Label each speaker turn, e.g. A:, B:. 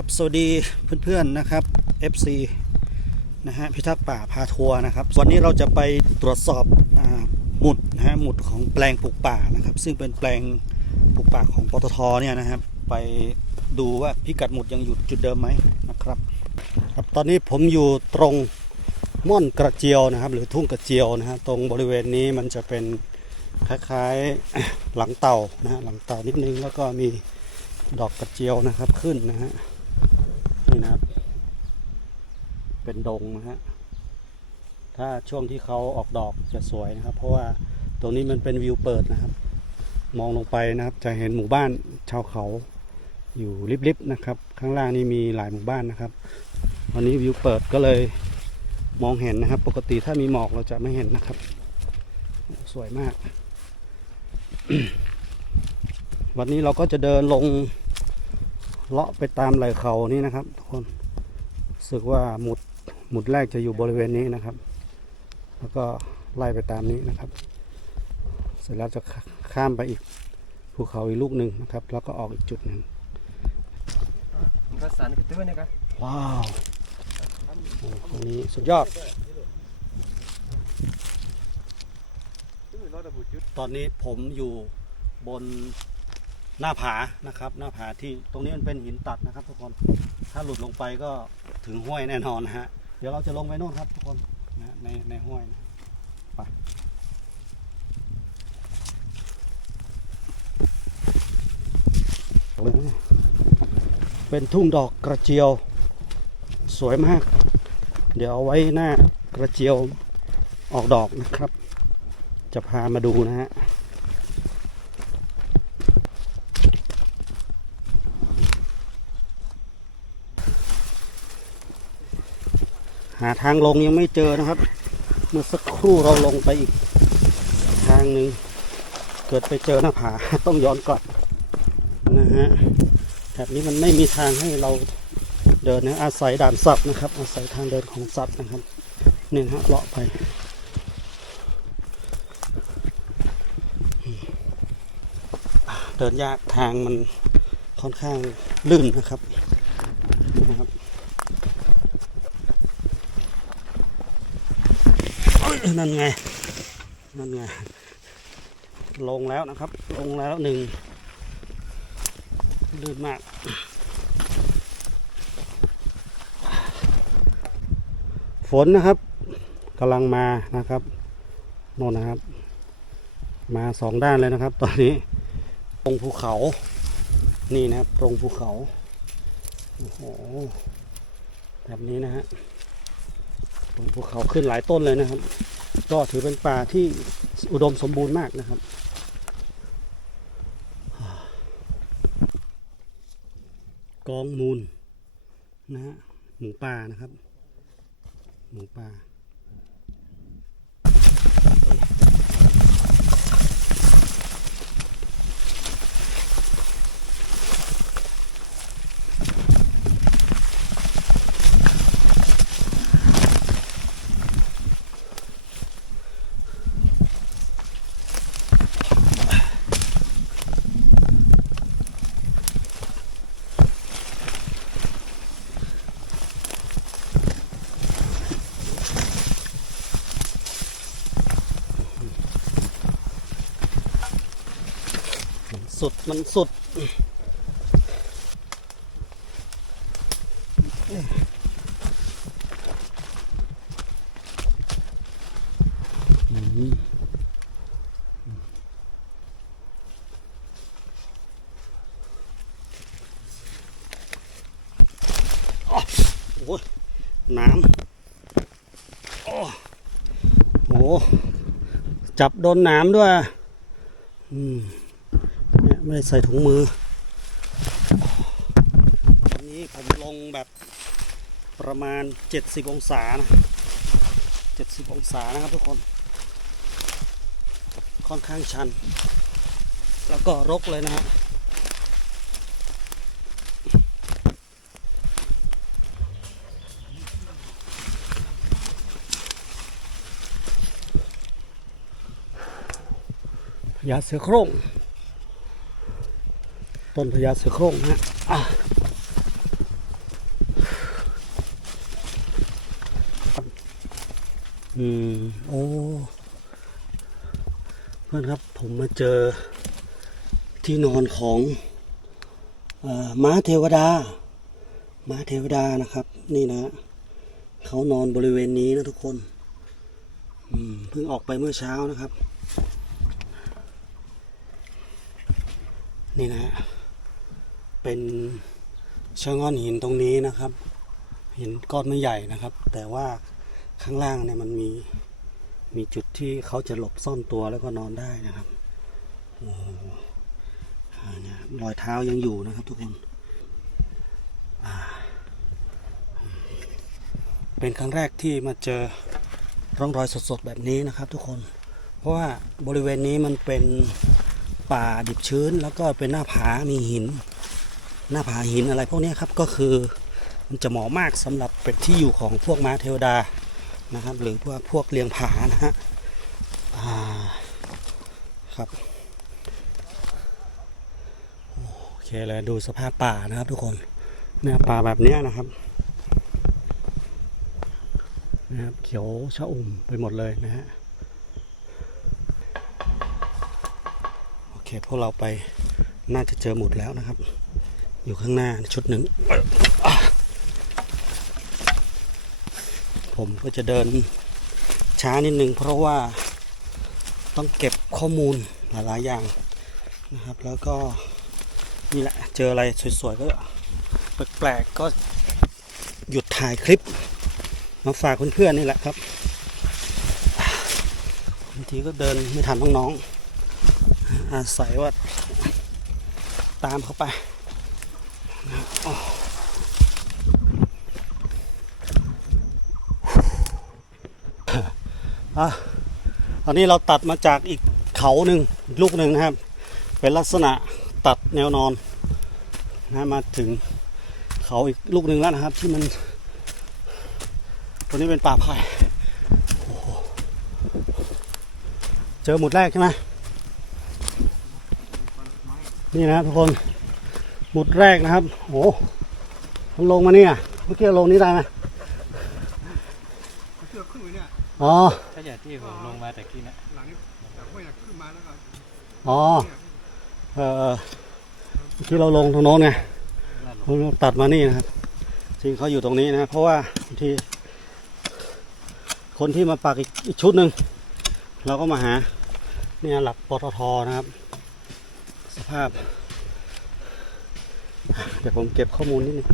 A: ครับสวัสดีเพื่อนๆนะครับ FC นะฮะพิทักษ์ป่าพาทัวร์นะครับ วันนี้เราจะไปตรวจสอบอหมุดนะฮะหมุดของแปลงปลูกป่านะครับ ซึ่งเป็นแปลงปลูกป่าของปตทเนี่ยนะครับ ไปดูว่าพิกัดหมุดยังอยู่จุดเดิมไหมนะครับครับ ตอนนี้ผมอยู่ตรงม่อนกระเจียวนะครับ หรือทุ่งกระเจียวนะฮะตรงบริเวณนี้มันจะเป็นคล้ายๆหลังเต่านะฮะหลังเต่านิดนึงแล้วก็มีดอกกระเจียวนะครับขึ้นนะฮะ นี่นะครับ เป็นดงนะฮะถ้าช่วงที่เขาออกดอกจะสวยนะครับ เพราะว่าตรงนี้มันเป็นวิวเปิดนะครับ มองลงไปนะครับ จะเห็นหมู่บ้านชาวเขาอยู่ริบๆนะครับ ข้างล่างนี่มีหลายหมู่บ้านนะครับวันนี้วิวเปิดก็เลยมองเห็นนะครับ ปกติถ้ามีหมอกเราจะไม่เห็นนะครับ สวยมาก วันนี้เราก็จะเดินลง เลาะไปตามไหล่เขานี่นะครับทุกคนรู้สึกว่าหมุดหมุดแรกจะอยู่บริเวณนี้นะครับ แล้วก็ไล่ไปตามนี้นะครับ เสร็จแล้วจะข้ามไปอีกภูเขาอีกลูกหนึ่งนะครับ แล้วก็ออกอีกจุดหนึ่ง
B: ก็สารกระตุ้นนะครับ
A: ว้าวโอ้ตรงนี้สุดยอด ตอนนี้ผมอยู่บน หน้าผานะครับ หน้าผาที่ตรงนี้มันเป็นหินตัดนะครับ ทุกคนถ้าหลุดลงไปก็ถึงห้วยแน่นอนนะฮะเดี๋ยวเราจะลงไปโน่นครับทุกคนนะในในห้วยนะไปเลยนะเป็นทุ่งดอกกระเจียว สวยมาก เดี๋ยวเอาไว้หน้ากระเจียวออกดอกนะครับ จะพามาดูนะฮะ หาทางลงยังไม่เจอนะครับ เมื่อสักครู่เราลงไปอีก ทางหนึ่งเกิดไปเจอหน้าผาต้องย้อนกลับนะฮะแถบนี้มันไม่มีทางให้เราเดินนะอาศัยด่านสัตว์นะครับ อาศัยทางเดินของสัตว์นะครับนี่นะฮะเลาะไปเดินยากทางมันค่อนข้างลื่นนะครับนะครับ นั่นไง นั่นไง ลงแล้วนะครับ ลงแล้วหนึ่งลื่นมากฝนนะครับกำลังมานะครับโน่นนะครับ มาสองด้านเลยนะครับ ตอนนี้ตรงภูเขานี่นะครับตรงภูเขาโอ้โหแบบนี้นะฮะ ภูเขาขึ้นหลายต้นเลยนะครับ ก็ถือเป็นป่าที่อุดมสมบูรณ์มากนะครับกองมูลนะฮะหมูป่านะครับ หมูป่า สุดมันสุดอืมอ๋อโอ้ยน้ำ โอ้โห จับโดนน้ำด้วย อืมเนี่ย ไม่ได้ใส่ถุงมือตอนนี้ผมลงแบบประมาณ 70 องศานะ70 องศานะครับทุกคน ค่อนข้างชัน แล้วก็รกเลยนะฮะพญาเสือโคร่ง ต้นพญาเสือโคร่งฮะอืม โอ้ เพื่อนครับผมมาเจอที่นอนของอม้าเทวดา ม้าเทวดานะครับ นี่นะ เขานอนบริเวณนี้นะทุกคนเพิ่งออกไปเมื่อเช้านะครับ นี่นะ เป็นชะง่อนหินตรงนี้นะครับ หินก้อนไม่ใหญ่นะครับ แต่ว่าข้างล่างเนี่ยมันมีมีจุดที่เขาจะหลบซ่อนตัวแล้วก็นอนได้นะครับโอ้โหรอยเท้ายังอยู่นะครับทุกคนเป็นครั้งแรกที่มาเจอร่องรอยสดๆแบบนี้นะครับ ทุกคน เพราะว่าบริเวณนี้มันเป็นป่าดิบชื้น แล้วก็เป็นหน้าผามีหิน หน้าผาหินอะไรพวกนี้ครับก็คือมันจะเหมาะมากสำหรับเป็นที่อยู่ของพวกม้าเทวดานะครับ หรือพวกพวกเลียงผานะฮะครับโอเคเลยดูสภาพป่านะครับทุกคนเนี่ยป่าแบบนี้นะครับนะครับเขียวชะอุ่มไปหมดเลยนะฮะโอเคพวกเราไปน่าจะเจอหมดแล้วนะครับ อยู่ข้างหน้าชุดหนึ่ง ผมก็จะเดินช้านิดนึงเพราะว่าต้องเก็บข้อมูลหลายๆอย่างนะครับ แล้วก็นี่แหละเจออะไรสวยๆก็แปลกๆก็หยุดถ่ายคลิป มาฝากเพื่อนๆนี่แหละครับบางทีก็เดินไม่ทันน้องๆอาศัยว่าตามเขาไป อะตอนนี้เราตัดมาจากอีกเขาหนึ่งลูกหนึ่งนะครับ เป็นลักษณะตัดแนวนอนนะมาถึงเขาอีกลูกหนึ่งแล้วนะครับ ที่มัน ตัวนี้เป็นป่าไผ่เจอหมุดแรกใช่ไหมนี่นะทุกคน หมุดแรกนะครับโอ้โหมันลงมาเนี่ยเมื่อกี้ลงนี้ได้ไหม
B: เชือกขึ้นไปเนี่ย
A: อ๋อ
C: ถ้าอย่างที่ผมลงมาแต่กี้นะ
B: หลังนี้จากห้วยน่ะขึ้นมาแล้วก็
A: อ๋อเออเออเมื่อกี้เราลงตรงโน้นไงเราตัดมานี่นะครับจริงเขาอยู่ตรงนี้นะ เพราะว่าบางทีคนที่มาปักอีกอีกชุดหนึ่งเราก็มาหาเนี่ยหลักปตทนะครับ สภาพ เดี๋ยวผมเก็บข้อมูลนิดนึง